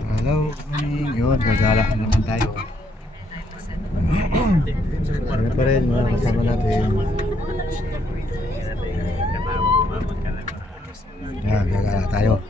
Hello, yun, gagala naman tayo. Ano pa rin mga kasama natin. Yan, gagala tayo.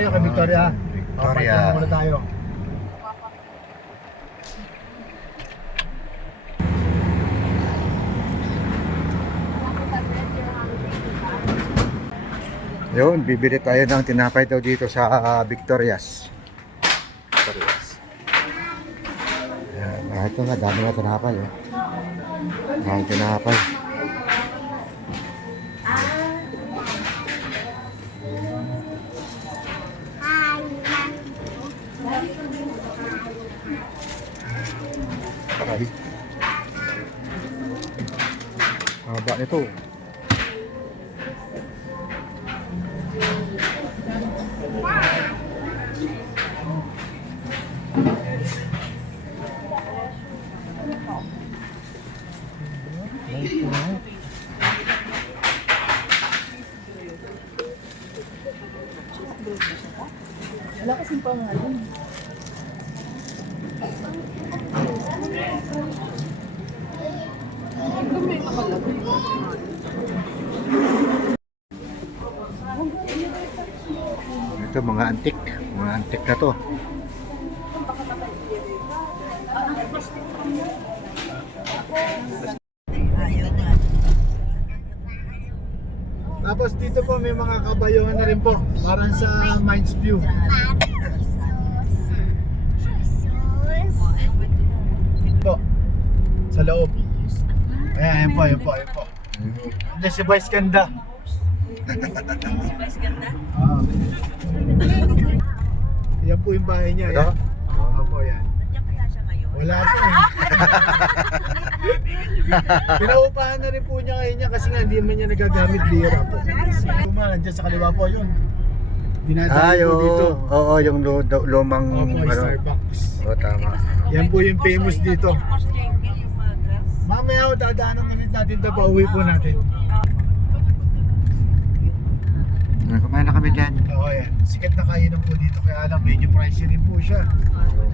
Tayo kay Victoria. Victoria. Muna tayo. Yun, bibili tayo ng tinapay daw dito sa Victorias. Victorias. Yan, ito nga, dami na tinapay. Dami tinapay. Ay. Haba nito. Wala kasing pangalan. Ito mga antik na to. Tapos dito po may mga kabayuhan na rin po. Parang sa Mines View. Po. Sa loob. Ayan po. Diyan si Vice Ganda. Ah. Yan po yung bahay niya. Ito? Yan. Opo, yan. Wala po eh. Pinaupahan na rin po niya ngayon niya kasi nga hindi man niya nagagamit bira po. Nandiyan sa kaliwa po yun. Dinadaan po dito. Oo, yung lumang Opo, Starbucks. Oo, tama. Yan po yung famous dito. Mamaya dadaanan na rin natin ito, pauwi po natin. Kumain na kami dyan. Oo, yan. Sikat na kainan po dito kaya alam, medyo pricey rin po siya.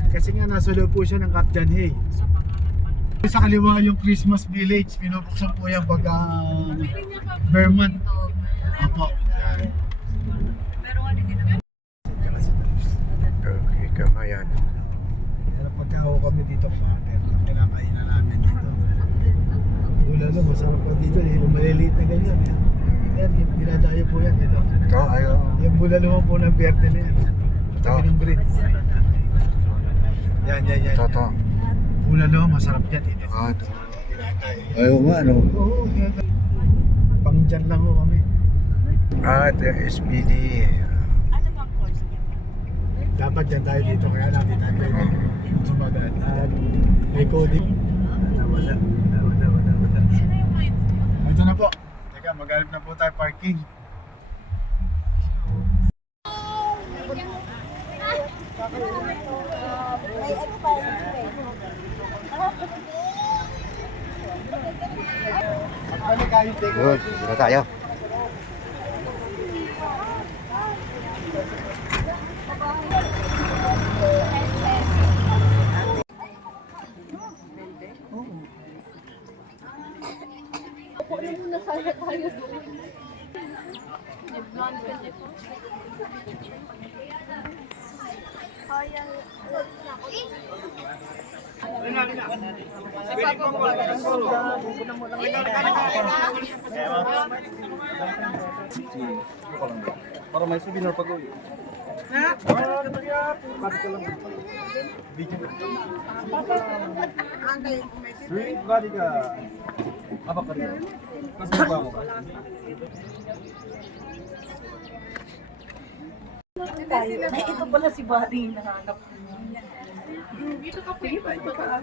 Kasi nga nasa loob po siya ng Captain Hay. Sa kaliwa yung Christmas Village, pinupuksan po yan pag Vermont. Opo. Yan. Okay, kamayan. Pero pagka ako kami dito, kinakainan namin dito. Wala na, masarap pa dito. Yung maliliit na ganyan. Yan, dinadayo po yan. Ito. Ito, ayo. Yung bula naman po ng berde na yan. Ito. Tabi ng green. Yan. Ito. Bula naman, masarap yan dito. Ah, ito. Dinadayo. Ayaw nga, ano? Oo, pang dyan lang ho kami. Ah, ito yung SBD. Dapat dyan tayo dito, kaya lang dito tayo sumagaan. At may coding. Wala. Ito na po. Teka, maghanap na po tayo parking. Yun, dito tayo. Para may souvenir pag-uwi. Sweet body ka. Apa ka rin? Mas magbago ka. tayo. Ay, ito pala si Buddy na hanap. Sige pa, ito pa.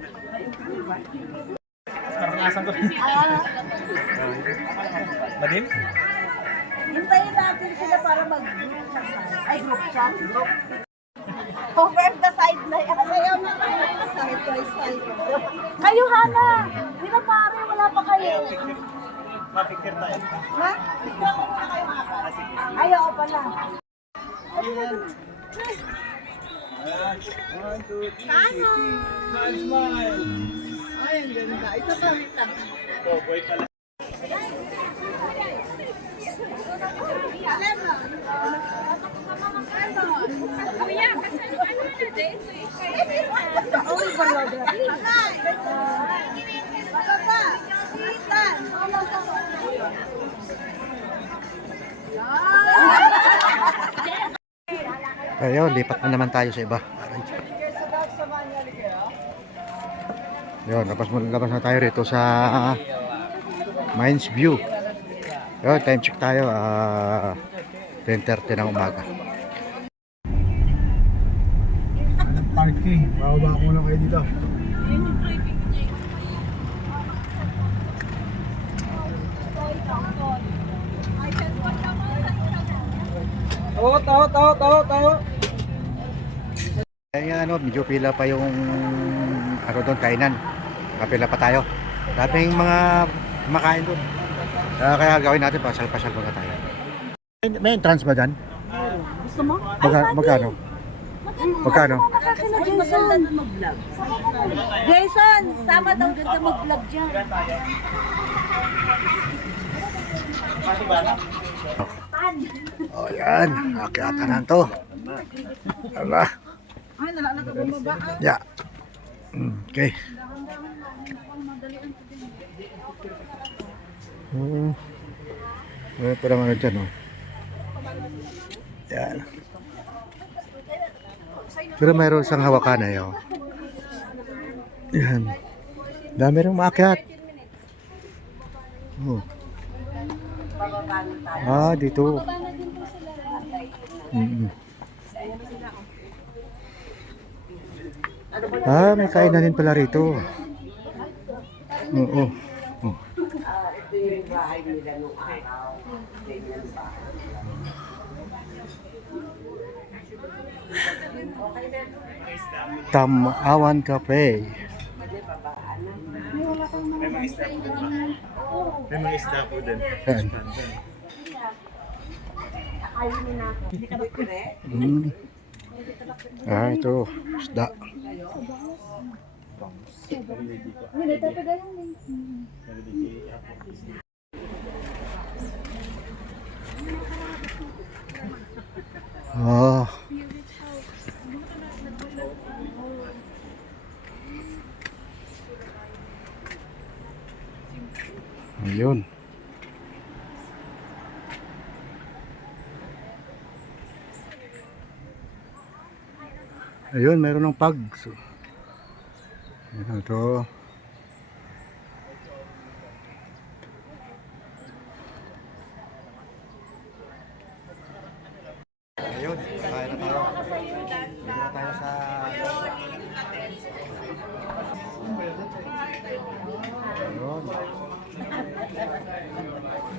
Badin? Hintayin natin sila para mag-group chat. Ay, group chat. Group. Over the sideline. Sayaw na kayo. Side by side. Kayo, Hana. Di ba pare, wala pa kayo. Mapicture tayo. Ha? Ikaw muna kayo mga. Ayaw pala. Smile, smile. Ay, ang ganda. Isa pa, Rita. Oh, boy pala. Kuya, kasal ano na din? Oh, choreography. Baba. Stand. Ayun, lipat na naman tayo sa iba. Yun, labas na tayo rito sa Mines View. Yun, time check tayo. 10:30 ng umaga. Parking. Bababa ko na kayo dito. Tawo. Kaya ano, medyo pila pa yung ano doon, kainan. Kapila pa tayo. Dating mga makain doon. Kaya gawin natin, pasal-pasal muna tayo. May entrance ba dyan? Gusto mo? Magkano? Magkano? Makakila Jason. Mag-vlog. Jason, sama daw ganda mag-vlog dyan. Oh, yan. Akyatan na to. Ala. Ay, nalalaga bumaba. Yeah. Okay. Ito lang ano dyan, oh. Yan. Pero mayroon isang hawakan eh, oh. Yan. Dami rin maakyat. Oh. Dito. May kainan din pala rito. Oo. Tamawan Cafe. May mga isda po din. Yan. Ito. Isda. Oh. Ayun. Ayun, mayroon ng pag. So, ayun ito. Ayun, kaya na tayo. Dito na tayo sa... Ayun.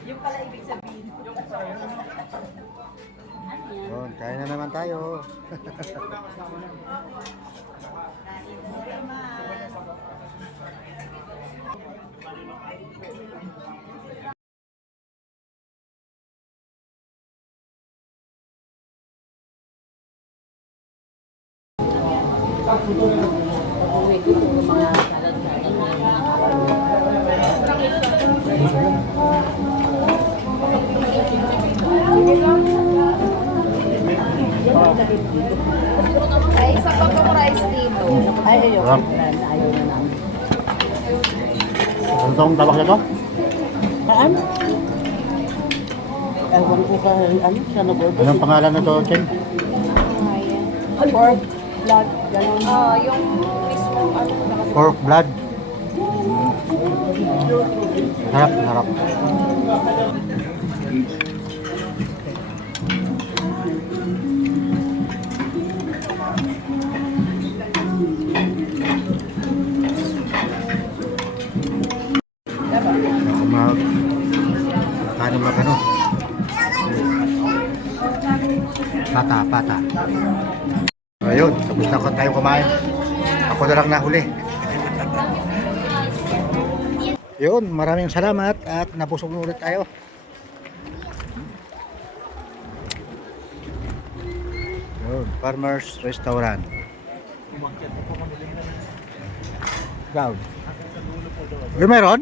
Yung pala ibig sabihin. Ayun, kaya na naman tayo. Ay, isa pa pong rice dito. Ay, ayaw. Sarap. Ayaw na namin. Ano itong tawag nito? Saan? Ewan ko ka, ano, siya nag-order. Anong pangalan na to, Chen? Pork, blood, gano'n. Yung mismo, ano, Pork blood. Harap, harap. Ako magano. Pata. Ayun, tapos na tayo kumain. Ako na lang nahuli. Yun, maraming salamat at nabusog na ulit tayo. Yun, Farmers Restaurant. Ikaw? Meron?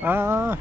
Ah,